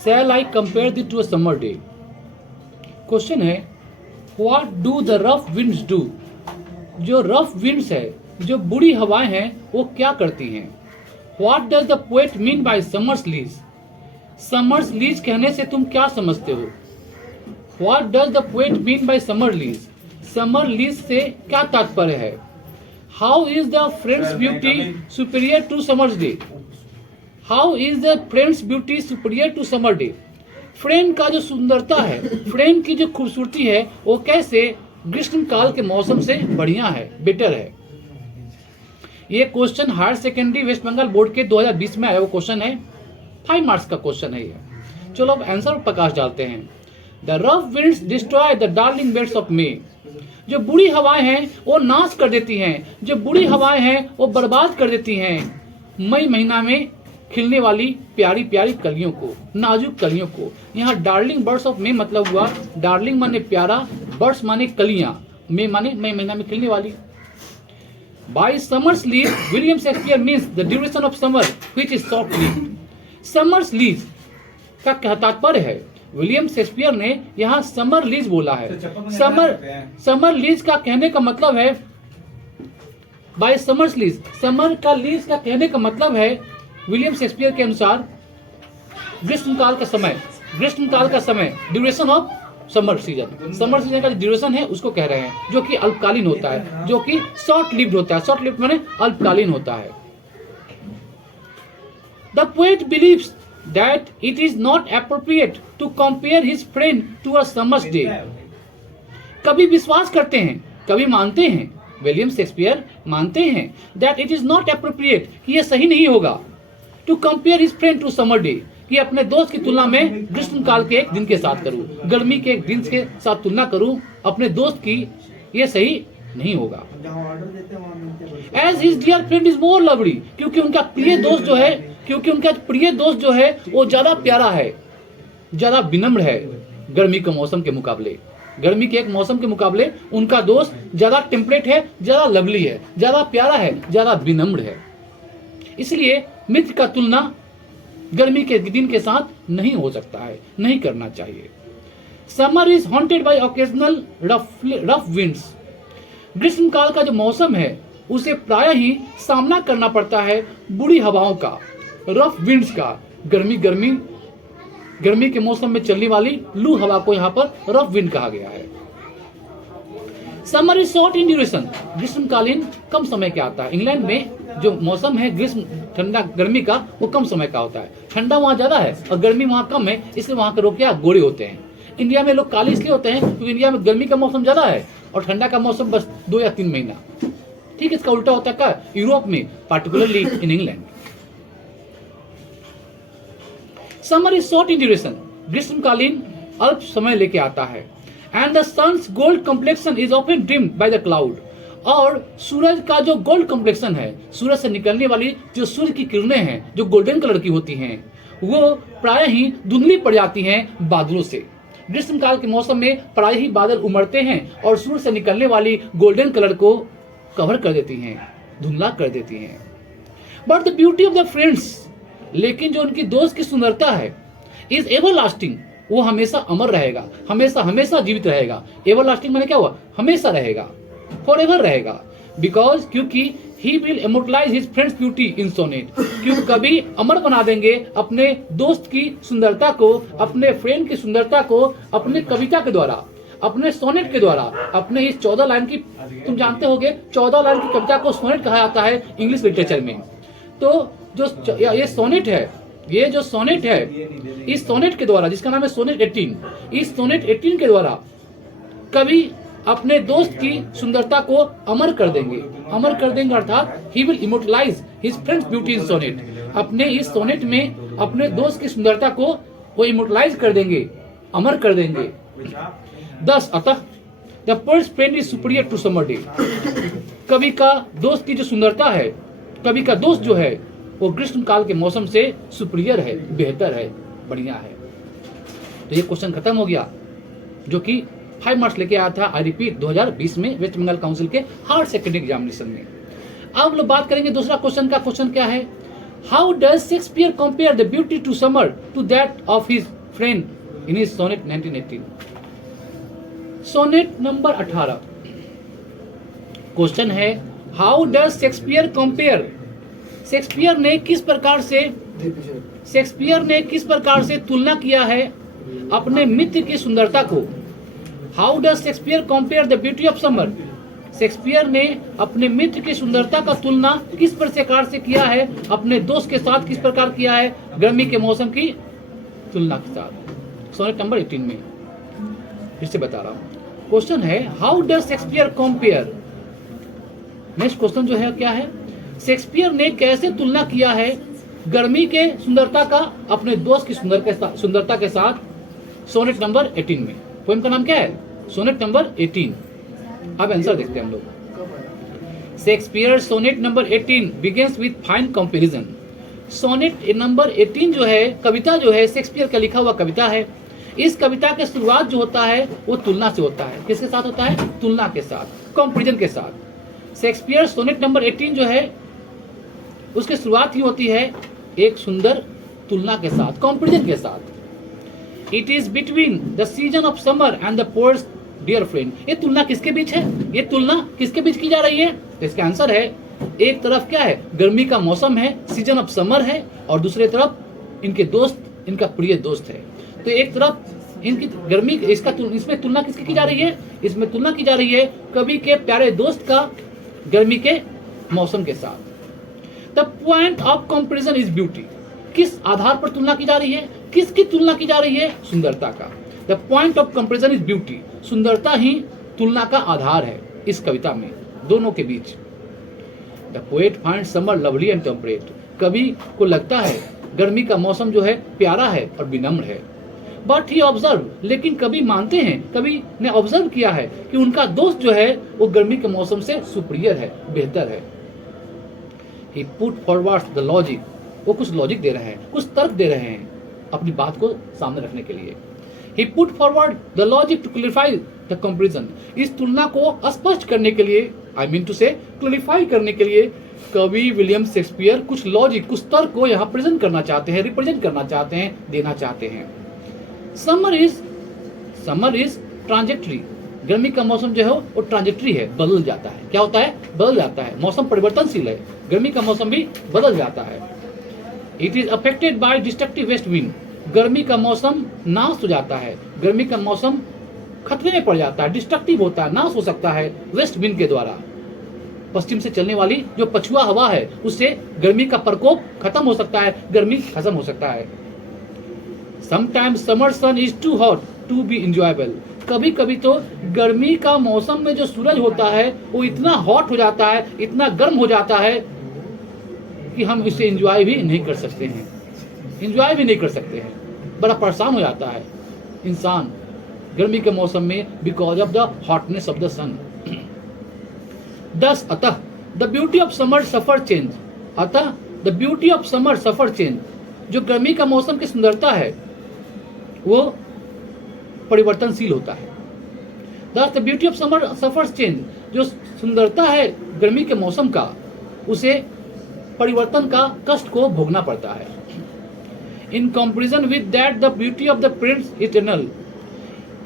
Shall I compare it to a summer day? Question है, What do the rough winds do? जो rough winds है, जो बुरी हवाएं हैं, वो क्या करती हैं? What does the poet mean by summer's lease? Summer's lease कहने से तुम क्या समझते हो? What does the poet mean by summer lease? Summer lease से क्या तात्पर्य है? How is the friend's beauty superior to summer's day? How is the friend's beauty superior to summer day? Friend का जो सुंदरता है, फ्रेंड की जो खूबसूरती है, वो कैसे ग्रीष्म काल के मौसम से बढ़िया है, बेटर है। ये question higher secondary West Bengal board के 2020 में आया वो क्वेश्चन है, 5 मार्क्स का क्वेश्चन है ये। चलो अब आंसर पर प्रकाश डालते हैं। The rough winds destroy the darling beds of May. जो बुरी हवाएं हैं वो नाश कर देती हैं, जो बुरी हवाएं हैं वो बर्बाद कर देती हैं मई महीना में खिलने वाली प्यारी प्यारी कलियों को, नाजुक कलियों को। यहाँ डार्लिंग बर्ड्स ऑफ मे मतलब हुआ, डार्लिंग माने प्यारा, बर्ड्स माने कलियां, मे माने मई महीना में खिलने वाली। By summer's lease William Shakespeare means the duration of summer which is short lived. Summer's lease का क्या तात्पर्य है? विलियम शेक्सपियर ने यहाँ समर लीज बोला है। समर लीज का कहने का मतलब है, बाय समर्स लीज, समर का लीज का कहने का मतलब है विलियम शेक्सपियर के अनुसार ग्रीष्मकाल का समय, duration of summer season. Summer season का जो ड्यूरेशन है उसको कह रहे हैं, जो कि अल्पकालीन होता है, जो कि शॉर्ट लिव्ड होता है। शॉर्ट लिव्ड माने अल्पकालीन होता है। The poet believes that it is not appropriate to compare his friend to a summer's day। कभी विश्वास करते हैं, कभी मानते हैं, विलियम शेक्सपियर मानते हैं that it is not appropriate कि यह सही नहीं होगा to compare his friend to summer day कि अपने दोस्त की तुलना में ग्रीष्म काल के एक दिन के साथ करूं, गर्मी के एक दिन के साथ तुलना करूं अपने दोस्त की, यह सही नहीं होगा। As his dear friend is more lovely क्योंकि उनका प्रिय दोस्त जो है वो ज्यादा प्यारा है, ज्यादा विनम्र है। गर्मी के मौसम के मुकाबले, गर्मी के एक मौसम के मुकाबले उनका दोस्त ज्यादा टेम्परेट है, ज्यादा लवली है, ज्यादा प्यारा है, ज्यादा विनम्र है। इसलिए मित्र का तुलना गर्मी के दिन के साथ नहीं हो सकता है, नहीं करना चाहिए। Summer is haunted by occasional rough winds. ग्रीष्म काल का जो मौसम है उसे प्राय ही सामना करना पड़ता है बुरी हवाओं का, रफ विंड्स का। गर्मी के मौसम में चलने वाली लू हवा को यहाँ पर रफ विंड कहा गया है। Summer is short in duration. ग्रीष्मकालीन कम समय का आता है। इंग्लैंड में जो मौसम है ठंडा गर्मी का, वो कम समय का होता है। ठंडा वहाँ ज्यादा है और गर्मी वहाँ कम है, इसलिए वहाँ के लोग क्या गोरे होते हैं। इंडिया में लोग काले इसलिए होते हैं क्योंकि इंडिया में गर्मी का मौसम ज्यादा है और ठंडा का मौसम बस 2 या 3 महीना। ठीक, इसका उल्टा होता है क्या यूरोप में, particularly in England. Summer is short in duration. ग्रीष्मकालीन अल्प समय लेके आता है। And the sun's gold complexion is often dimmed by the cloud. और सूरज का जो गोल्ड कॉम्प्लेक्शन है, सूरज से निकलने वाली जो सूर्य की किरणें हैं जो गोल्डन कलर की होती हैं, वो प्राय ही धुंधली पड़ जाती हैं बादलों से। ग्रीष्मकाल के मौसम में प्राय ही बादल उमड़ते हैं और सूर्य से निकलने वाली गोल्डन कलर को कवर कर देती हैं, धुंधला कर देती हैं। But the beauty of the friends, लेकिन जो उनकी दोस्त की सुंदरता है, इज एवर लास्टिंग, वो हमेशा अमर रहेगा, हमेशा हमेशा जीवित रहेगा। एवर लास्टिंग मैंने क्या हुआ, हमेशा रहेगा, फॉर एवर रहेगा। बिकॉज क्योंकि he will immortalise his friend's beauty in sonnet, क्योंकि कभी अमर बना देंगे अपने दोस्त की सुंदरता को, अपने फ्रेंड की सुंदरता को अपने कविता के द्वारा, अपने सोनेट के द्वारा, अपने इस 14 लाइन की, तुम जानते होगे 14 लाइन की कविता को सोनेट कहा जाता है इंग्लिश लिटरेचर में। तो जो ये सोनेट है, ये जो सोनेट है, इस सोनेट के द्वारा, जिसका नाम है सोनेट 18, इस सोनेट 18 के द्वारा कवि अपने दोस्त की सुंदरता को अमर कर देंगे, अमर कर देंगे, अर्थात he will immortalise his friend's beauty in sonnet. अपने इस सोनेट में अपने दोस्त की सुंदरता को वो इमोर्टलाइज कर देंगे, अमर कर देंगे। दस अतः the poet's friend is superior to summer day. कवि का दोस्त की जो सुंदरता है, कवि का दोस्त जो है वो ग्रीष्म काल के मौसम से सुपीरियर है, बेहतर है, बढ़िया है। तो ये क्वेश्चन खत्म हो गया, जो कि 5 मार्क्स लेके आया था, आई रिपीट, 2020 में वेस्ट बंगाल काउंसिल के हायर सेकेंडरी एग्जामिनेशन में। अब लोग बात करेंगे दूसरा क्वेश्चन का। क्वेश्चन क्या है, how does Shakespeare compare the beauty to summer to that of his friend in his sonnet 1918? Sonnet number 18। Question है, how does Shakespeare compare, Shakespeare ने किस प्रकार से तुलना किया है अपने मित्र की सुंदरता को? How does Shakespeare compare the beauty of summer? Shakespeare ने अपने मित्र की सुंदरता का तुलना किस प्रकार से किया है अपने दोस्त के साथ? किस प्रकार किया है? गर्मी के मौसम की तुलना के साथ। सोनेट नंबर 18 में। फिर से बता रहा हूं, क्वेश्चन है, how does Shakespeare compare. Next question जो है क्या है, शेक्सपियर ने कैसे तुलना किया है गर्मी के सुंदरता का अपने दोस्त की सुंदरता के साथ? सोनेट नंबर 18 में। पोएम का नाम क्या है? Sonnet number 18। अब आंसर देखते हैं हम लोग। Shakespeare sonnet number 18 begins with fine comparison. Sonnet number 18 जो है, कविता जो है, शेक्सपियर का लिखा हुआ कविता है। इस कविता की शुरुआत जो होता है वो तुलना से होता है। किसके साथ होता है? तुलना के साथ, कंपैरिजन के साथ। शेक्सपियर सोनेट नंबर 18 जो है उसकी शुरुआत ही होती है एक सुंदर तुलना के साथ, कंपैरिजन के साथ। It is between the season of summer and the poet's dear friend. ये तुलना किसके बीच है? ये तुलना किसके बीच की जा रही है? तो इसका आंसर है, एक तरफ क्या है, गर्मी का मौसम है, सीजन ऑफ समर है, और दूसरे तरफ इनके दोस्त, इनका प्रिय दोस्त है। तो एक तरफ इनकी गर्मी, इसमें तुलना किसकी की जा रही है? इसमें तुलना की जा रही है कवि के प्यारे दोस्त का गर्मी के मौसम के साथ। The point of comparison is beauty. किस आधार पर तुलना की जा रही है? किसकी तुलना की जा रही है? सुंदरता का। The point of comparison is beauty. सुंदरता ही तुलना का आधार है इस कविता में, दोनों के बीच। The poet find summer lovely and temperate. कवि को लगता है गर्मी का मौसम जो है प्यारा है और विनम्र है। बट ही ऑब्जर्व, लेकिन कवि मानते हैं, कवि ने ऑब्जर्व किया है कि उनका दोस्त जो है वो गर्मी के मौसम से सुपीरियर है, बेहतर है। ही पुट फॉरवर्ड द लॉजिक। वो कुछ लॉजिक दे रहे हैं, कुछ तर्क दे रहे हैं अपनी बात को सामने रखने के लिए। He put forward the logic to clarify the comparison. इस तुलना को स्पष्ट करने के लिए, I mean to say, clarify करने के लिए कवि विलियम शेक्सपियर कुछ लॉजिक, कुछ तर्क को यहाँ प्रेजेंट करना चाहते हैं, रिप्रेजेंट करना चाहते हैं, देना चाहते हैं। Summer is trajectory. गर्मी का मौसम जो है वो ट्रांजेक्टरी है, बदल जाता है। क्या होता है? बदल जाता है। मौसम परिवर्तनशील है, गर्मी का मौसम भी बदल जाता है। It is affected by destructive west wind. गर्मी का मौसम नाश हो जाता है, गर्मी का मौसम खतरे में पड़ जाता है, डिस्ट्रक्टिव होता है, नाश हो सकता है वेस्ट विंड के द्वारा। पश्चिम से चलने वाली जो पछुआ हवा है उससे गर्मी का प्रकोप खत्म हो सकता है, गर्मी खत्म हो सकता है। Sometimes summer sun is too hot to be enjoyable. कभी कभी तो गर्मी का मौसम में जो सूरज होता है वो इतना हॉट हो जाता है, इतना गर्म हो जाता है कि हम इसे एंजॉय भी नहीं कर सकते हैं, एंजॉय भी नहीं कर सकते हैं। बड़ा परेशान हो जाता है इंसान गर्मी के मौसम में, because of the hotness of the sun. Thus अतः the beauty of summer suffer change. अतः the beauty of summer suffer change. जो गर्मी का मौसम की सुंदरता है वो परिवर्तनशील होता है। दस the beauty of summer suffer change. जो सुंदरता है गर्मी के मौसम का, उसे परिवर्तन का कष्ट को भोगना पड़ता है। In comparison with that the beauty of the Prince eternal.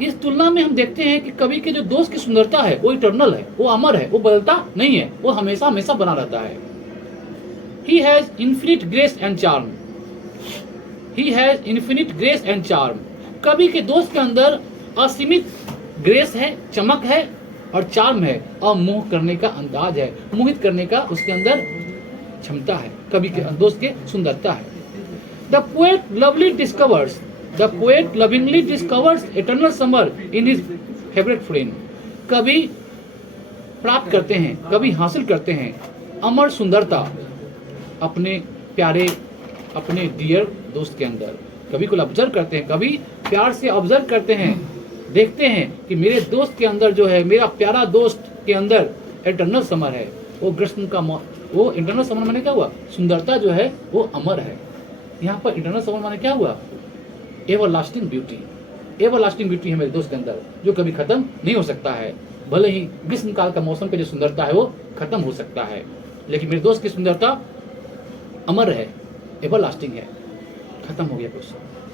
इस तुलना में हम देखते हैं कि कवि के जो दोस्त की सुंदरता है वो इटर्नल है, वो अमर है, वो बदलता नहीं है, वो हमेशा हमेशा बना रहता है। He has infinite grace and charm. He has infinite grace and charm. कवि के दोस्त के अंदर असीमित ग्रेस है, चमक है और चार्म है, और मोह करने का अंदाज है, मोहित करने का उसके अंदर क्षमता है। कवि के दोस्त के सुंदरता है। The poet lovingly discovers eternal summer in his favorite friend. कवि प्राप्त करते हैं, कवि हासिल करते हैं अमर सुंदरता अपने प्यारे, अपने डियर दोस्त के अंदर। कवि को ऑब्जर्व करते हैं, कवि प्यार से ऑब्जर्व करते हैं, देखते हैं कि मेरे दोस्त के अंदर जो है, मेरा प्यारा दोस्त के अंदर एटर्नल समर है। वो ग्रीष्म का वो इंटरनल समर माने क्या हुआ? सुंदरता जो है वो अमर है। यहाँ पर इंटरनल समर माने क्या हुआ? Everlasting beauty. एवरलास्टिंग ब्यूटी है मेरे दोस्त के अंदर, जो कभी खत्म नहीं हो सकता है। भले ही ग्रीष्म काल का मौसम की जो सुंदरता है वो खत्म हो सकता है, लेकिन मेरे दोस्त की सुंदरता अमर है, एवर लास्टिंग है। खत्म हो गया क्वेश्चन।